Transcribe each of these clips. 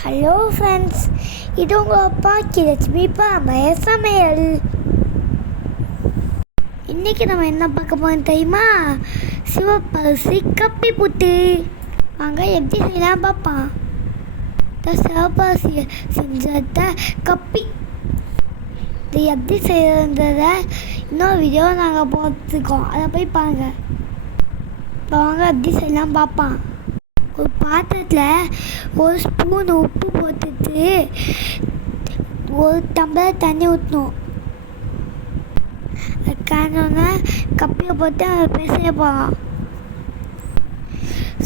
Hello friends இது உங்கள் அப்பா கிலட்சுமி பாமைய சமையல். இன்றைக்கி நம்ம என்ன பார்க்க போகிறோம் தெரியுமா? சிவப்பரிசி கப்பி புட்டு. வாங்க எப்படி செய்யலாம் பார்ப்பான் இந்த சிவப்பரிசி செஞ்சத கப்பி இது எப்படி செய்யறத இன்னொரு வீடியோ நாங்கள் போட்டுருக்கோம் அதை போய் பாருங்கள் இப்போ வாங்க எப்படி செய்யலாம் பார்ப்பான் ஒரு பாத்திரத்தில் ஒரு ஸ்பூன் உப்பு போட்டுட்டு ஒரு டம்ளர் தண்ணி ஊற்றணும் காரணம்னா கப்பியை போட்டு அதை பேசவே போகலாம்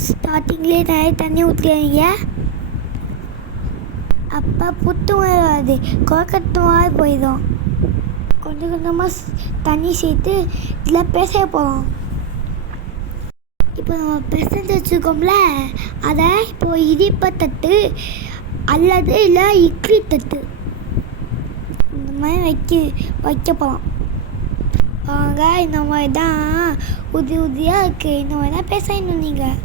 ஸ்டார்டிங்லேயே நிறைய தண்ணி ஊற்றுறீங்க அப்போ புத்து வராது குழக்கத்து மாதிரி போயிடும். கொஞ்சம் கொஞ்சமாக தண்ணி சேர்த்து இதில் பேச போகிறோம் இப்போ நம்ம பெசஞ்சு வச்சுருக்கோம்ல அதை இப்போ இடிப்பை தட்டு அல்லது இல்லை இட்லி தட்டு. இந்த மாதிரி வைக்க வைக்க போகிறோம் வாங்க இந்த மாதிரி தான் உதி உதியாக இருக்குது இந்த மாதிரி தான் பேசணும் நீங்கள்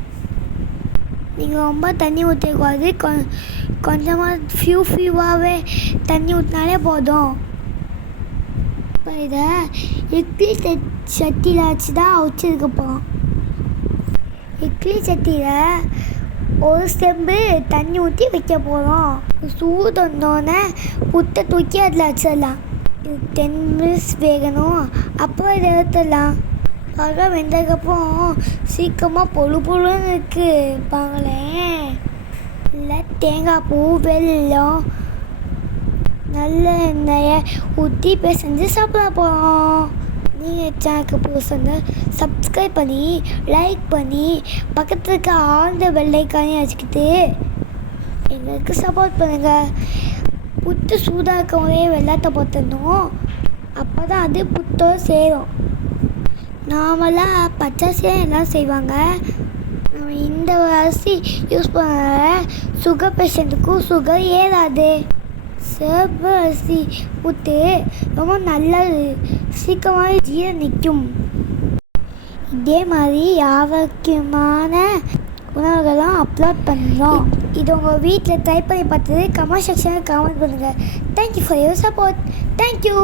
நீங்கள் ரொம்ப தண்ணி ஊற்றக்கூடாது கொ கொஞ்சமாக ஃபியூ ஃபியூவாகவே தண்ணி ஊற்றினாலே போதும். இப்போ இதை இட்லி சட்டியில் வச்சு தான் வச்சுருக்க போகிறோம் இட்லி சட்டியில் ஒரு செம்பு தண்ணி ஊற்றி வைக்க போகிறோம் சூடு வந்தோடனே புட்டை தூக்கி அதில் வச்சிடலாம். இது டென் மினிட்ஸ் வேகணும். அப்போ இதை எடுத்துடலாம். ஆக வெந்ததுக்கப்புறம் சீக்கிரமாக பொழு பொழுன்னு இருக்குது பாங்களேன் இல்லை தேங்காய் பூ வெல்லம் நல்ல எண்ணெயை ஊற்றி பிசைஞ்சு சாப்பிட போகிறோம் நீங்கள் சேனலுக்கு புதுசுன்னு சப்ஸ்கிரைப் பண்ணி லைக் பண்ணி பக்கத்தில் இருக்க ஆழ்ந்த வெள்ளைக்கானே வச்சுக்கிட்டு எங்களுக்கு சப்போர்ட் பண்ணுங்கள் புட்டு சூடாக இருக்கவங்களே வெள்ளாட்ட போட்டுடணும் அப்போ தான் அது புத்தோ சேரும். நார்மலாக பச்சாசியாக எல்லாம் செய்வாங்க. நம்ம இந்த அரிசி யூஸ் பண்ண சுகர் பேஷண்ட்டுக்கும் சுகர் ஏறாது. சிவப்பு அரிசி புட்டு ரொம்ப நல்லது. சீக்கிரமாக ஜீரணிக்கும் இதே மாதிரி ஆரோக்கியமான உணவுகள்லாம் அப்லோட் பண்ணுறோம். இது உங்கள் வீட்டில் ட்ரை பண்ணி பார்த்தது கமெண்ட் செக்ஷனில் கமெண்ட் பண்ணுங்கள் thank you for your support thank you